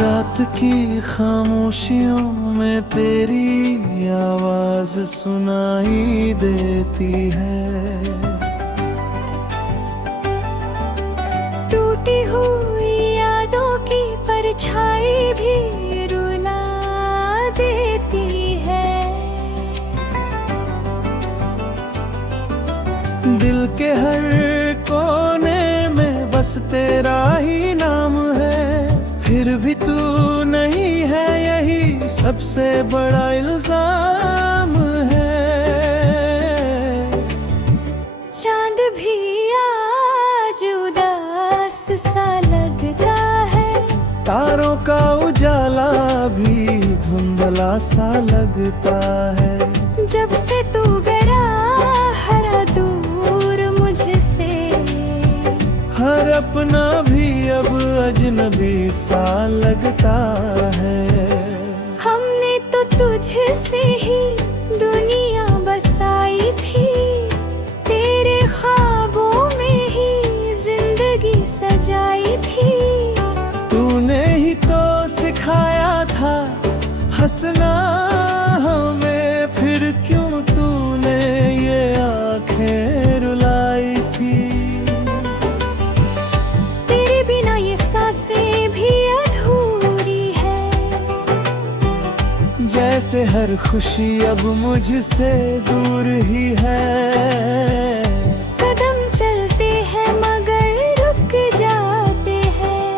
रात की खामोशियों में तेरी आवाज सुनाई देती है। टूटी हुई यादों की परछाई भी रुला देती है। दिल के हर कोने में बस तेरा ही नाम है, फिर भी तू नहीं है, यही सबसे बड़ा इल्जाम है। चांद भी आज उदास सा लगता है, तारों का उजाला भी धुंधला सा लगता है। जब से तू गया हरा दूर मुझसे, हर अपना भी अब अजनबी सा लगता है। हमने तो तुझसे ही दुनिया बसाई थी, तेरे ख्वाबों में ही जिंदगी सजाई थी। तूने ही तो सिखाया था हंसना हमें, फिर क्यों तूने ये आंखें रुलाई थी। तेरे बिना ये सांसें भी अधूरी है, जैसे हर खुशी अब मुझसे दूर ही है। कदम चलते हैं मगर रुक जाते हैं,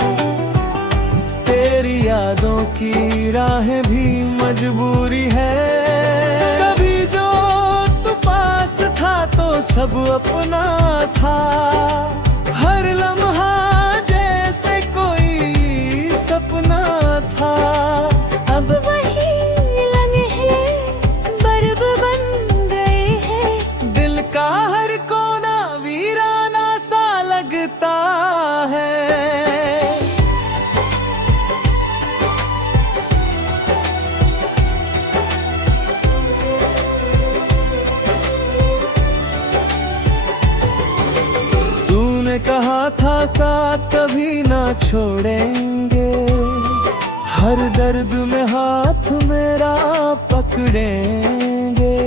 तेरी यादों की राहें भी मजबूरी है। कभी जो तू पास था तो सब अपना था, हर लम्हा जैसे कोई सपना था। अब वही लम्हे बर्फ बन गए हैं, दिल का हर कोना वीराना सा लगता है। तूने कहा था साथ कभी ना छोड़ेंगे, हर दर्द में हाथ मेरा पकड़ेंगे।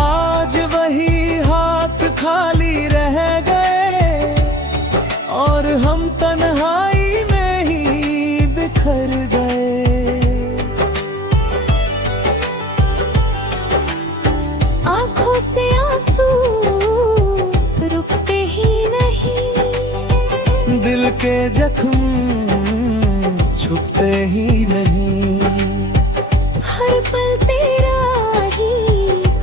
आज वही हाथ खाली रह गए और हम तन्हाई में ही बिखर गए। आंखों से आंसू रुकते ही नहीं, दिल के जख्म छुपते ही नहीं। हर पल तेरा ही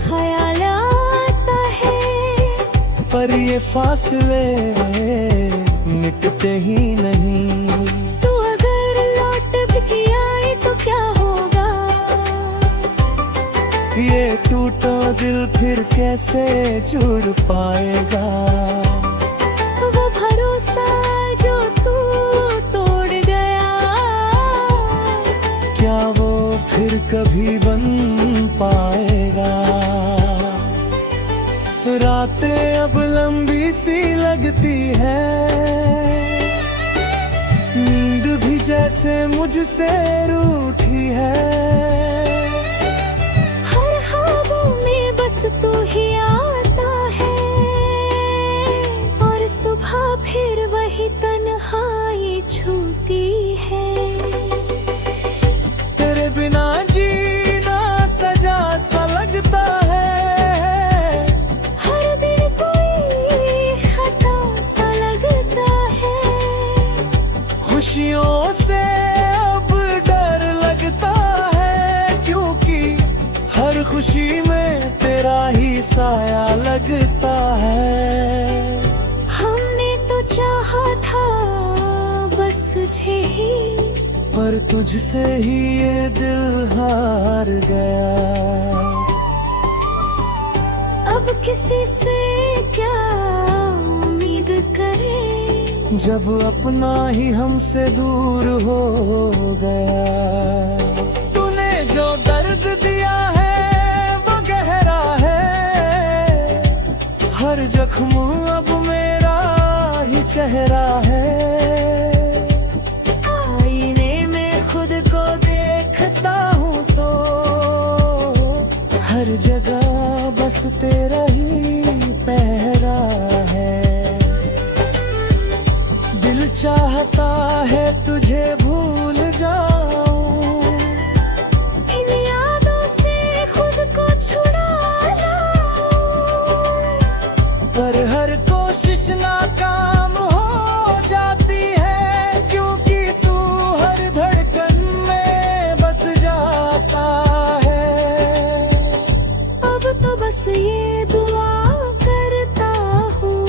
ख्याल आता है, पर ये फासले मिटते ही नहीं। तू अगर लौट भी आए तो क्या होगा, ये टूटा दिल फिर कैसे जुड़ पाएगा। वो भरोसा जो तू तोड़ गया, क्या वो फिर कभी बन पाएगा। रातें अब लंबी सी लगती है, नींद भी जैसे मुझसे रूठी है। हर ख्वाबों में बस तू ही आता है, और सुबह फिर वही तन्हाई छूती है। तेरे बिना जीना सजा सा लगता है, हर दिन कोई खता सा लगता है। खुशियों से अब डर लगता है, क्योंकि हर खुशी में तेरा ही साया लगता है। हमने तो चाहा था बस तुझे ही, पर तुझसे ही ये दिल हार गया। अब किसी से क्या उम्मीद करें, जब अपना ही हमसे दूर हो गया। तूने जो दर्द दिया है वो गहरा है, हर जख्म अब मेरा ही चेहरा है। आई जगह बस तेरा ही पहरा है। दिल चाहता है तुझे भूल जाऊं, इन यादों से खुद को छुड़ा लाऊं, पर हर कोशिश नाकाम हो जाती है, क्योंकि तू हर धड़कन में बस जाता है। अब तो बस ये दुआ करता हूँ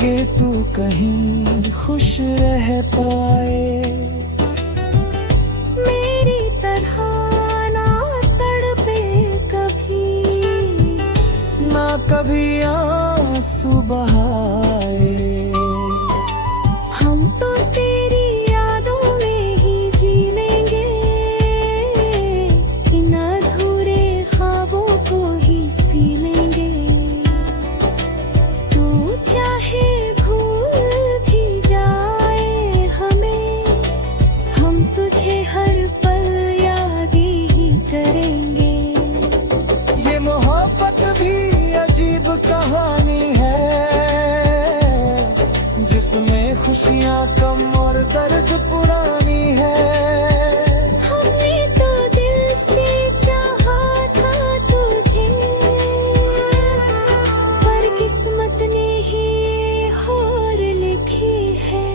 कि तू कहीं खुश रह पाए, मेरी तरह ना तड़पे कभी, ना कभी आंसू बहाए। हम तो तेरी यादों में ही जी लेंगे, इन अधूरे ख्वाबों को ही सी लेंगे। तू चाहे भूल भी जाए हमें, हम तुझे हर पल याद ही करेंगे। ये मोहब्बत भी अजीब कहानी है, जिसमें खुशियाँ कम और दर्द पुरानी है। हमने तो दिल से चाहा था तुझे, पर किस्मत ने ही ये हार लिखी है।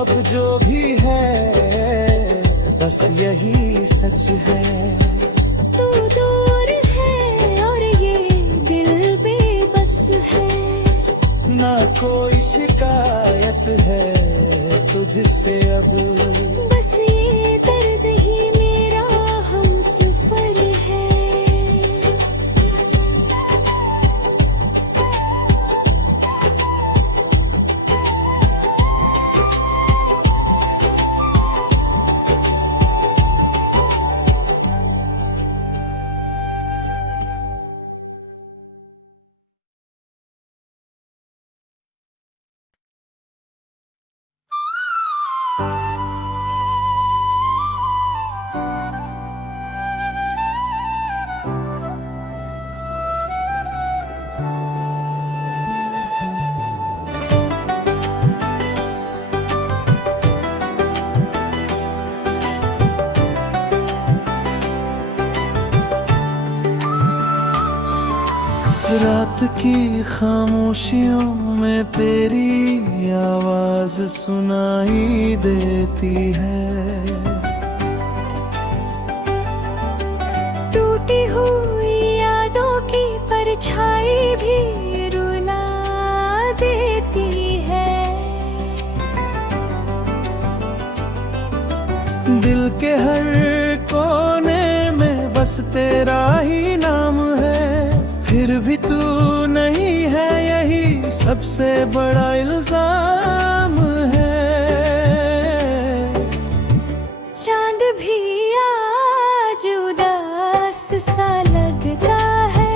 अब जो भी है बस यही सच है, तू दूर है और ये दिल बेबस है। ना कोई शिकायत है तुझसे अब, बस ये दर्द ही मेरा हमसफर है। रात की खामोशियों में तेरी आवाज सुनाई देती है। टूटी हुई यादों की परछाई भी रुला देती है। दिल के हर कोने में बस तेरा ही नाम है, फिर भी तू नहीं है, यही सबसे बड़ा इल्जाम है। चांद भी आज उदास सा लगता है,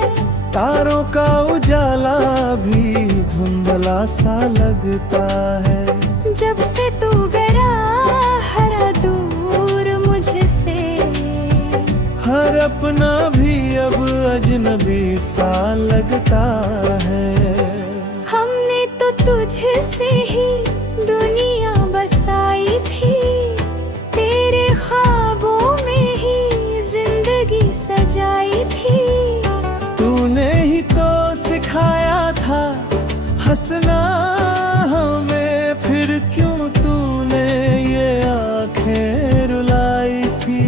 तारों का उजाला भी धुंधला सा लगता है। जब से तू गया हरा दूर मुझसे, हर अपना भी अब अजनबी सा लगता है। हमने तो तुझसे ही दुनिया बसाई थी, तेरे ख्वाबों में ही जिंदगी सजाई थी। तूने ही तो सिखाया था हंसना हमें, फिर क्यों तूने ये आंखें रुलाई थी।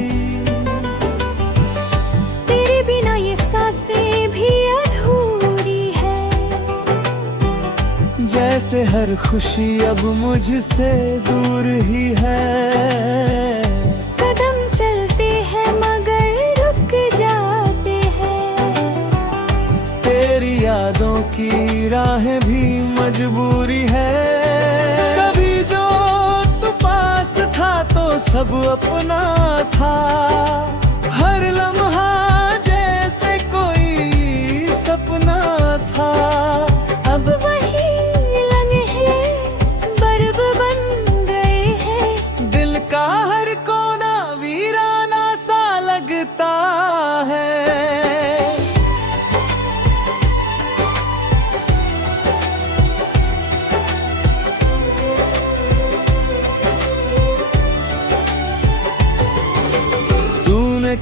तेरे बिना ये सांसें भी अधूरी है, जैसे हर खुशी अब मुझसे दूर ही है। कदम चलते हैं मगर रुक जाते हैं, तेरी यादों की राहें भी मजबूरी है। कभी जो तू पास था तो सब अपना था, हर लम्हा जैसे कोई सपना था। अब वही लम्हे बर्फ बन गए हैं, दिल का हर कोना वीराना सा लग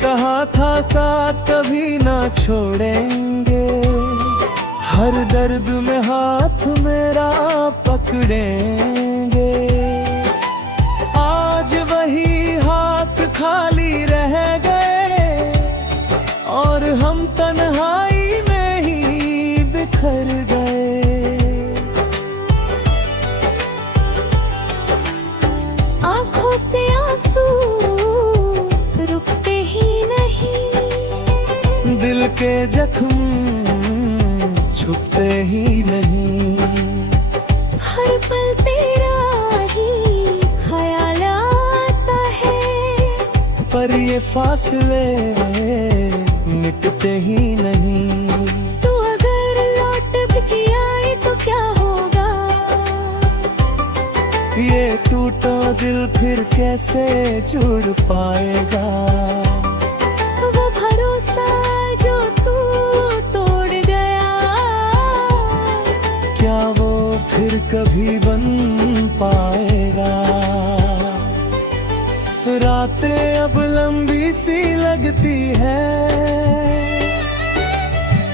कहा था साथ कभी ना छोड़ेंगे, हर दर्द में हाथ मेरा पकड़ेंगे। आज वही हाथ खाली रह गए और हम तन्हाई में ही बिखर गए। आंखों से आंसू रुकते ही नहीं, दिल के जख्म छुपते ही नहीं। हर पल तेरा ही ख्याल आता है, पर ये फासले मिटते ही नहीं। तू अगर लौट भी आए तो क्या होगा, ये टूटा दिल फिर कैसे जुड़ पाएगा। वो भरोसा जो तू तोड़ गया, क्या वो फिर कभी बन पाएगा। रातें अब लंबी सी लगती है,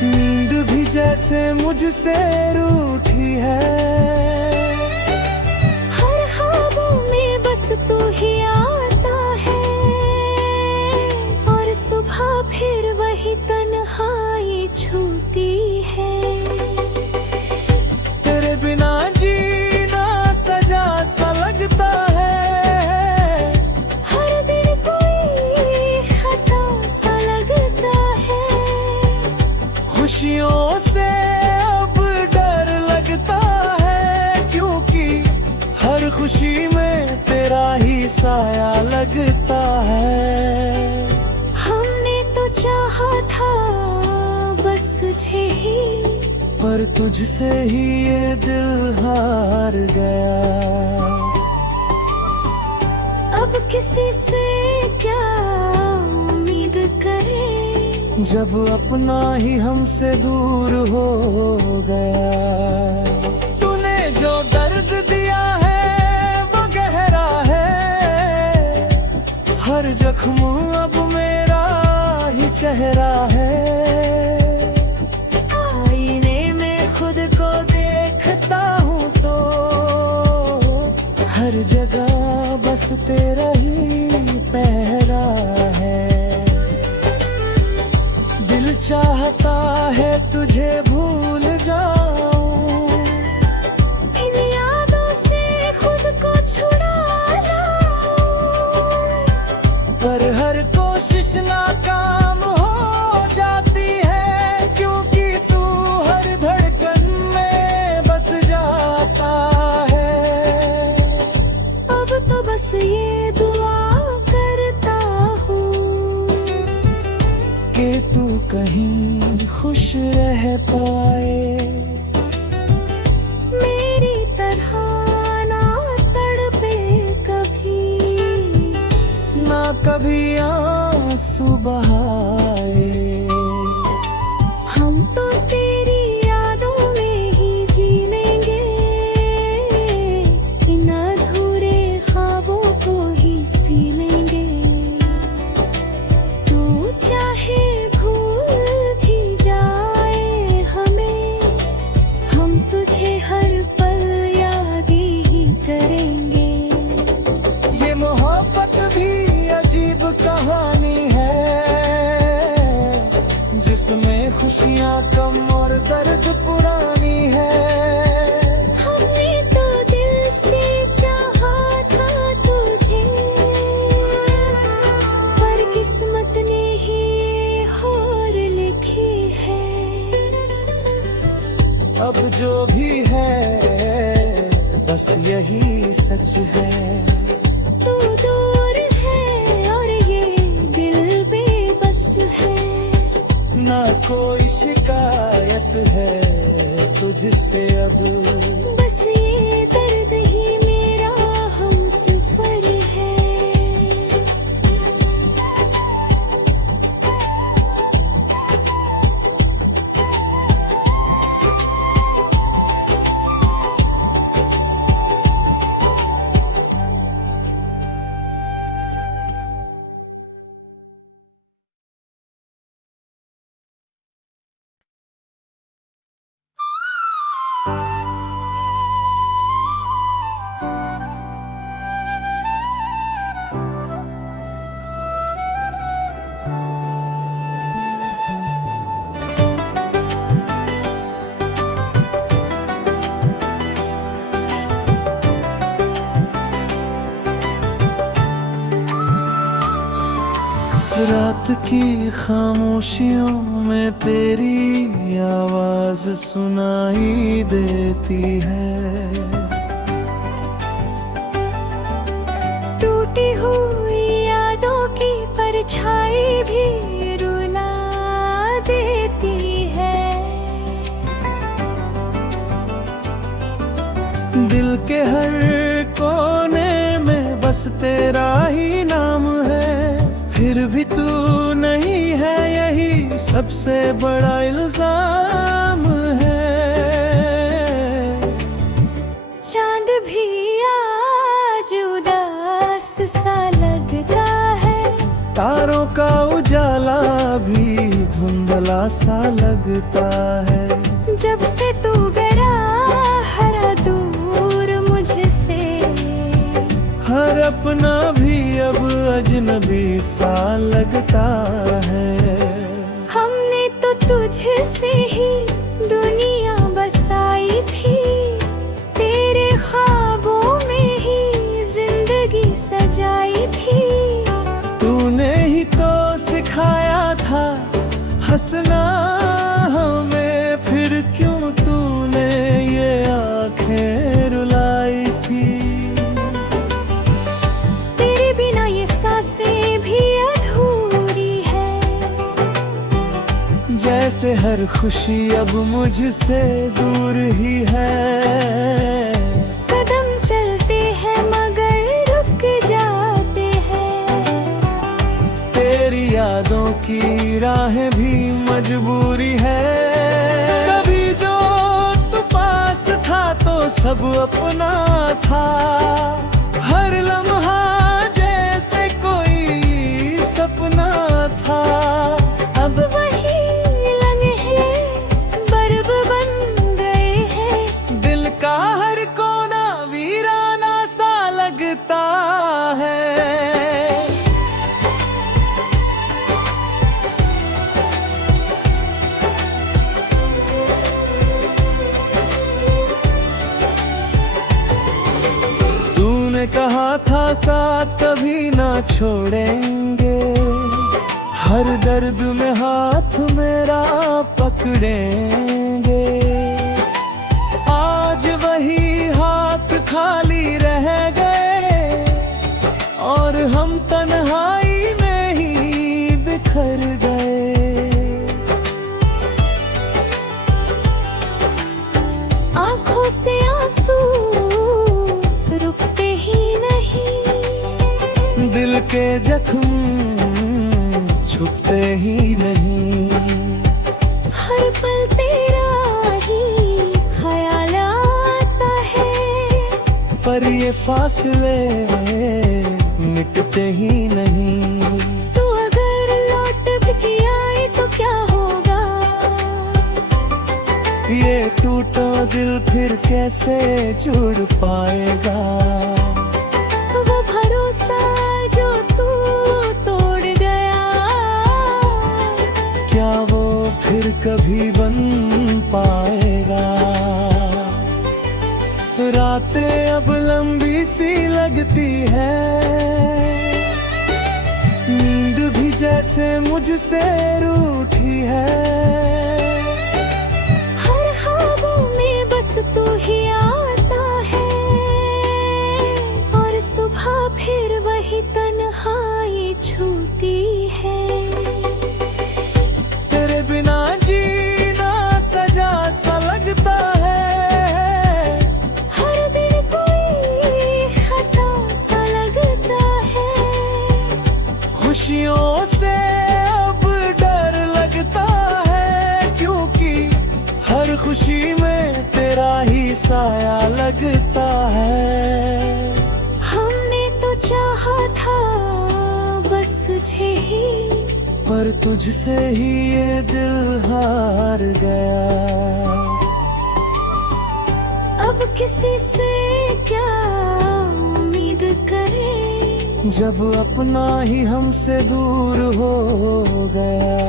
नींद भी जैसे मुझसे रूठी है। हर ख्वाबों में बस तू ही आता है, और सुबह फिर वही तन्हाई छूती है। तेरे बिना जीना सजा सा लगता है, हर दिन कोई खता सा लगता है। खुशियों से अब डर लगता है, क्योंकि हर खुशी में तेरा ही साया लगता है। हमने तो चाहा था बस तुझे ही, पर तुझसे ही ये दिल हार गया। अब किसी से क्या उम्मीद करें, जब अपना ही हमसे दूर हो गया। तूने जो दर्द दिया है वो गहरा है, हर जख्म अब मेरा ही चेहरा है। आईने में खुद को देखता हूँ तो हर जगह बस तेरा ही पहरा है। दिल चाहता है तुझे भूल जाऊं, इन यादों से खुद को छुड़ा लाऊं, पर हर कोशिश नाकाम हो जाती है, क्योंकि तू हर धड़कन में बस जाता है। अब तो बस ये दुआ करता हूँ कि तू कहीं खुश रह पाए, मेरी तरह ना तड़पे कभी, ना कभी आंसू बहाए। हम तो तेरी यादों में ही जी लेंगे, इन अधूरे ख्वाबों को ही सी लेंगे। तू चाहे भूल भी जाए हमें, हम तुझे हर पल याद ही करेंगे। ये मोहब्बत भी अजीब कहानी है, जिसमें खुशियाँ कम और दर्द पुरानी है। हमने तो दिल से चाहा था तुझे, पर किस्मत ने ही ये हार लिखी है। अब जो भी है बस यही सच है। तू दूर है और ये दिल बेबस है, ना कोई शिकायत है तुझसे अब। रात की खामोशियों में तेरी आवाज सुनाई देती है। टूटी हुई यादों की परछाई भी रुला देती है। दिल के हर कोने में बस तेरा ही नाम है, फिर भी तू नहीं है, यही सबसे बड़ा इल्जाम है। चांद भी आज उदास सा लगता है, तारों का उजाला भी धुंधला सा लगता है। जब से तू गया हरा दूर मुझसे, हर अपना भी अब अजनबी सा लगता है। हमने तो तुझसे ही दुनिया बसाई थी, तेरे ख्वाबों में ही जिंदगी सजाई थी। तूने ही तो सिखाया था हंसना हमें, फिर क्यों तूने ये आंखें रुलाई थी। तेरे बिना ये सांसें भी अधूरी है, जैसे हर खुशी अब मुझसे दूर ही है। कदम चलते हैं मगर रुक जाते हैं, तेरी यादों की राहें भी मजबूरी है। कभी जो तू पास था तो सब अपना था, हर लम्हा जैसे कोई सपना था। अब वही लम्हे बर्फ बन गए हैं, दिल का हर कोना वीराना सा लगता है। तूने कहा था साथ कभी ना छोड़ेंगे, हर दर्द में हाथ मेरा पकड़ेंगे। आज वही हाथ खाली रह गए और हम तन्हाई में ही बिखर गए। आंखों से आंसू रुकते ही नहीं, दिल के जख्म छुपते ही नहीं। हर पल तेरा ही ख्याल आता है, पर ये फासले मिटते ही नहीं। तू अगर लौट भी आए तो क्या होगा, ये टूटा दिल फिर कैसे जुड़ पाएगा। वो भरोसा जो तू तोड़ गया, क्या वो फिर कभी बन पाएगा। रातें अब लंबी सी लगती है, नींद भी जैसे मुझसे रूठी है। हर ख्वाबों में बस तू ही आता है, और सुबह फिर वही तन्हाई छूती है। तेरे बिना जीना सजा सा लगता है, हर दिन कोई खता सा लगता है। खुशियों से अब डर लगता है, क्योंकि हर खुशी में तेरा ही साया लगता है। हमने तो चाहा था बस तुझे ही, पर तुझसे ही ये दिल हार गया। अब किसी से क्या उम्मीद करें, जब अपना ही हमसे दूर हो गया।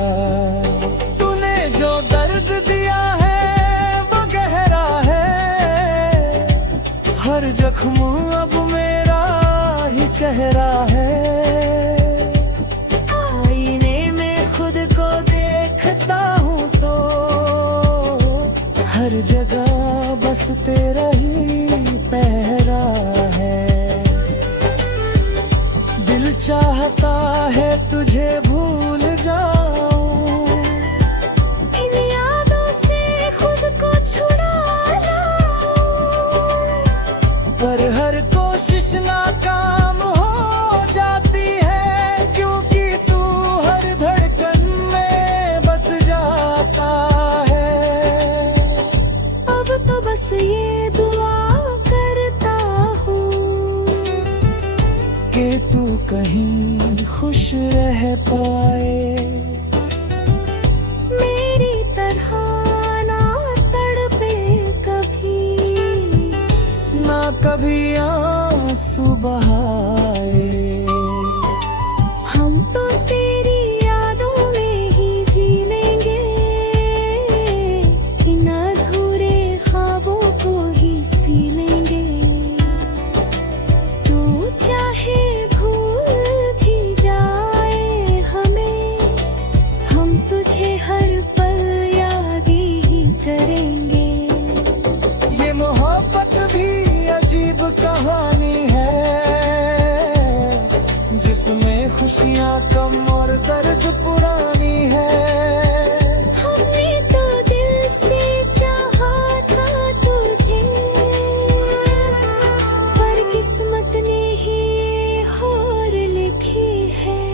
तूने जो दर्द दिया है वो गहरा है, हर जख्म अब मेरा ही चेहरा है। आई है तुझे भूल जाऊं, इन यादों से खुद को छुड़ा लाऊं। पर हर कोशिश नाकाम हो जाती है, क्योंकि तू हर धड़कन में बस जाता है। अब तो बस ये दुआ करता हूँ कि तू कहीं खुश रह पाए, मेरी तरह ना तड़पे कभी, ना कभी आंसू बहाए। हम तो तेरी यादों में ही जी लेंगे, इन अधूरे ख्वाबों को ही सी लेंगे। तू चाहे भूल भी जाए हमें, हम तुझे हर पल याद ही करेंगे। ये मोहब्बत भी अजीब कहानी है, जिसमें खुशियाँ कम और दर्द पुरानी है। हमने तो दिल से चाहा था तुझे, पर किस्मत ने ही ये हार लिखी है।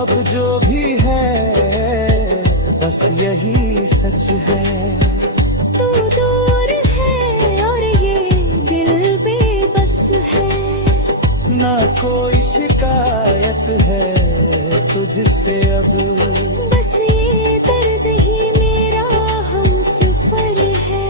अब जो भी है बस यही सच है, तू दूर है और ये दिल बेबस है। ना कोई शिकायत है तुझसे अब, बस ये दर्द ही मेरा हमसफर है।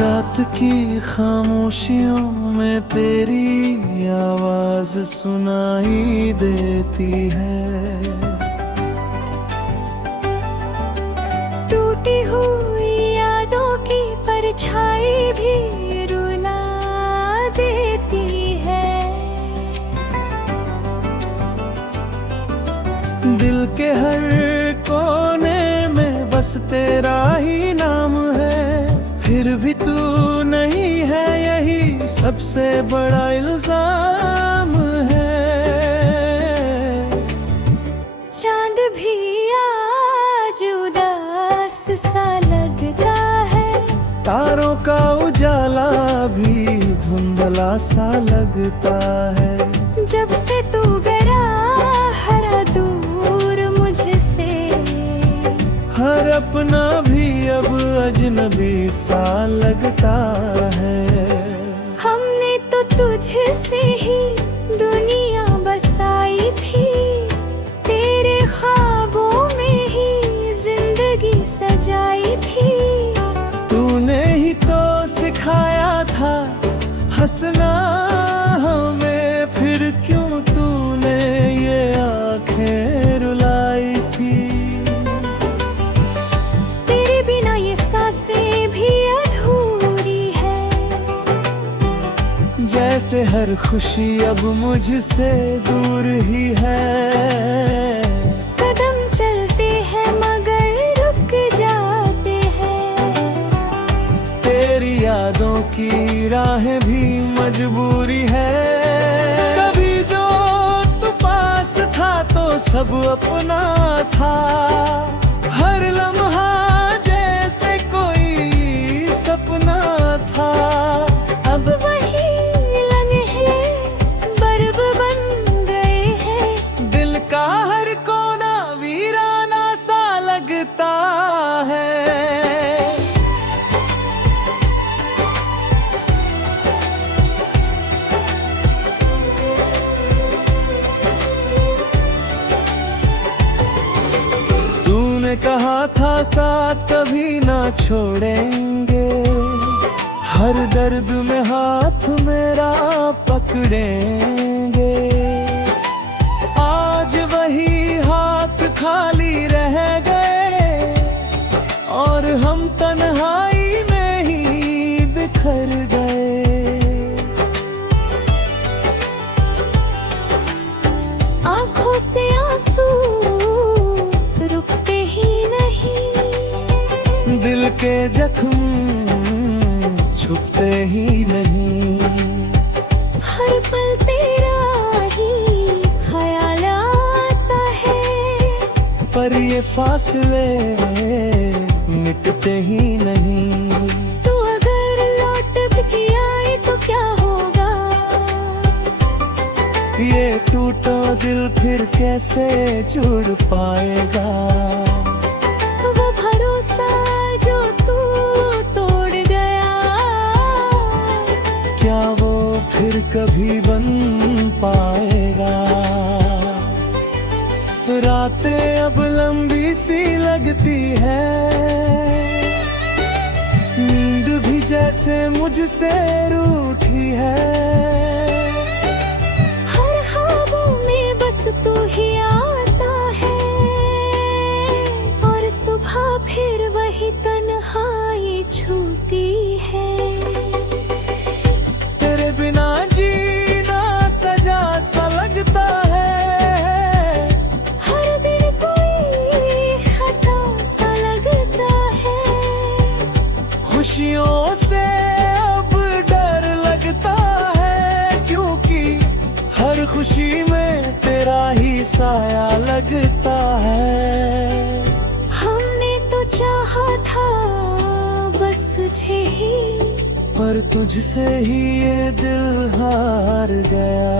रात की खामोशियों में तेरी आवाज सुनाई देती है। टूटी हुई यादों की परछाई भी रुला देती है। दिल के हर कोने में बस तेरा ही नाम है, फिर भी तू नहीं है, यही सबसे बड़ा इल्जाम है। चांद भी आज उदास सा लगता है, तारों का उजाला भी धुंधला सा लगता है। जब से तू गया हरा दूर मुझसे, हर अपना भी अब अजनबी सा लगता है। हमने तो तुझसे ही दुनिया बसाई थी, तेरे ख्वाबों में ही जिंदगी सजाई थी। तूने ही तो सिखाया था हंसना हमें, फिर क्यों तूने ये आंखें रुलाई थी। तेरे बिना ये सांसें भी अधूरी है, जैसे हर खुशी अब मुझसे दूर ही है। कदम चलते हैं मगर रुक जाते हैं, तेरी यादों की राहें भी मजबूरी है। कभी जो तू पास था तो सब अपना था, हर लम्हा जैसे कोई सपना था। अब वही लम्हे बर्फ बन गए हैं, दिल का हर कोना वीराना सा लगता है। साथ कभी ना छोड़ेंगे, हर दर्द में हाथ मेरा पकड़ेंगे। आज वही हाथ खाली रह गए और हम तन्हाई में ही बिखर गए। आंखों से आंसू रुकते ही नहीं, दिल के जख्म छुपते ही नहीं। हर पल तेरा ही ख्याल आता है, पर ये फासले मिटते ही नहीं। तू अगर लौट भी आए तो क्या होगा, ये टूटा दिल फिर कैसे जुड़ पाएगा। वो भरोसा जो तू तोड़ गया, क्या वो फिर कभी बन पाएगा। रातें अब लंबी सी लगती है, नींद भी जैसे मुझसे रूठी है। हर ख्वाबों में बस तू ही आता है, और सुबह फिर वही तन्हाई छूती है। तेरे बिना जीना सजा सा लगता है, हर दिन कोई खता सा लगता है। खुशियों से अब डर लगता है, क्योंकि हर खुशी में तेरा ही साया लगता है। हमने तो चाहा था बस तुझे ही, पर तुझसे ही ये दिल हार गया।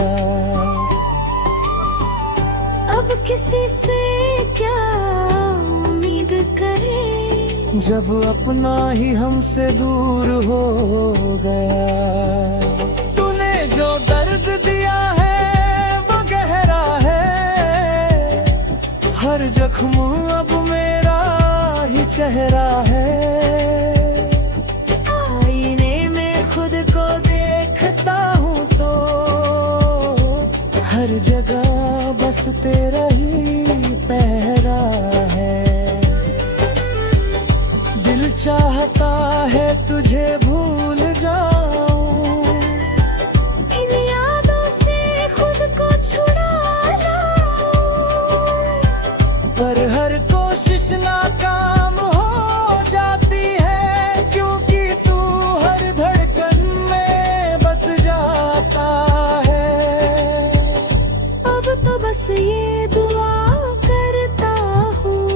अब किसी से क्या उम्मीद करें, जब अपना ही हमसे दूर हो गया। तूने जो दर्द दिया है वो गहरा है, हर जख्म अब मेरा ही चेहरा है। आईने में खुद को देखता हूँ तो हर जगह बस तेरा ही पहरा है। दिल चाहता है तुझे भूल जाऊं, इन यादों से खुद को छुड़ा लाऊं, पर हर कोशिश नाकाम हो जाती है, क्योंकि तू हर धड़कन में बस जाता है। अब तो बस ये दुआ करता हूँ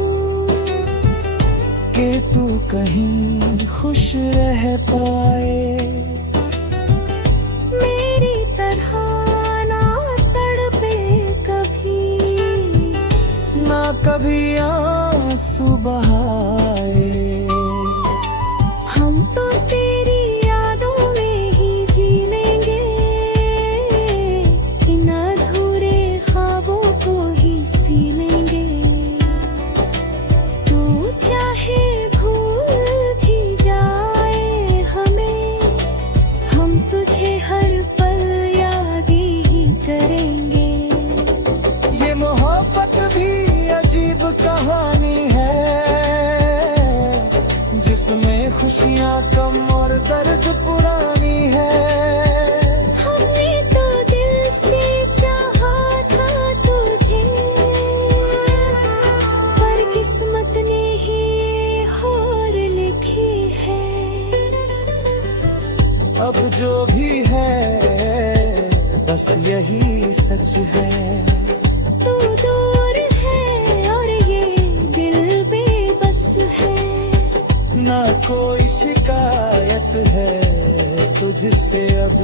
कि तू कहीं खुश रह पाए, मेरी तरह ना तड़पे कभी, ना कभी आंसू बहाए। हम तो तेरी यादों में ही जी लेंगे, इन अधूरे ख्वाबों को ही सी लेंगे। तू चाहे भूल भी जाए हमें, हम तुझे हर पल याद ही करेंगे। ये मोहब्बत भी अजीब कहानी है, जिसमें खुशियाँ कम और दर्द पुरानी है। हमने तो दिल से चाहा था तुझे, पर किस्मत ने ही ये हार लिखी है। अब जो भी है बस यही सच है। तू दूर है और ये दिल बेबस है, ना कोई शिकायत है तुझसे अब।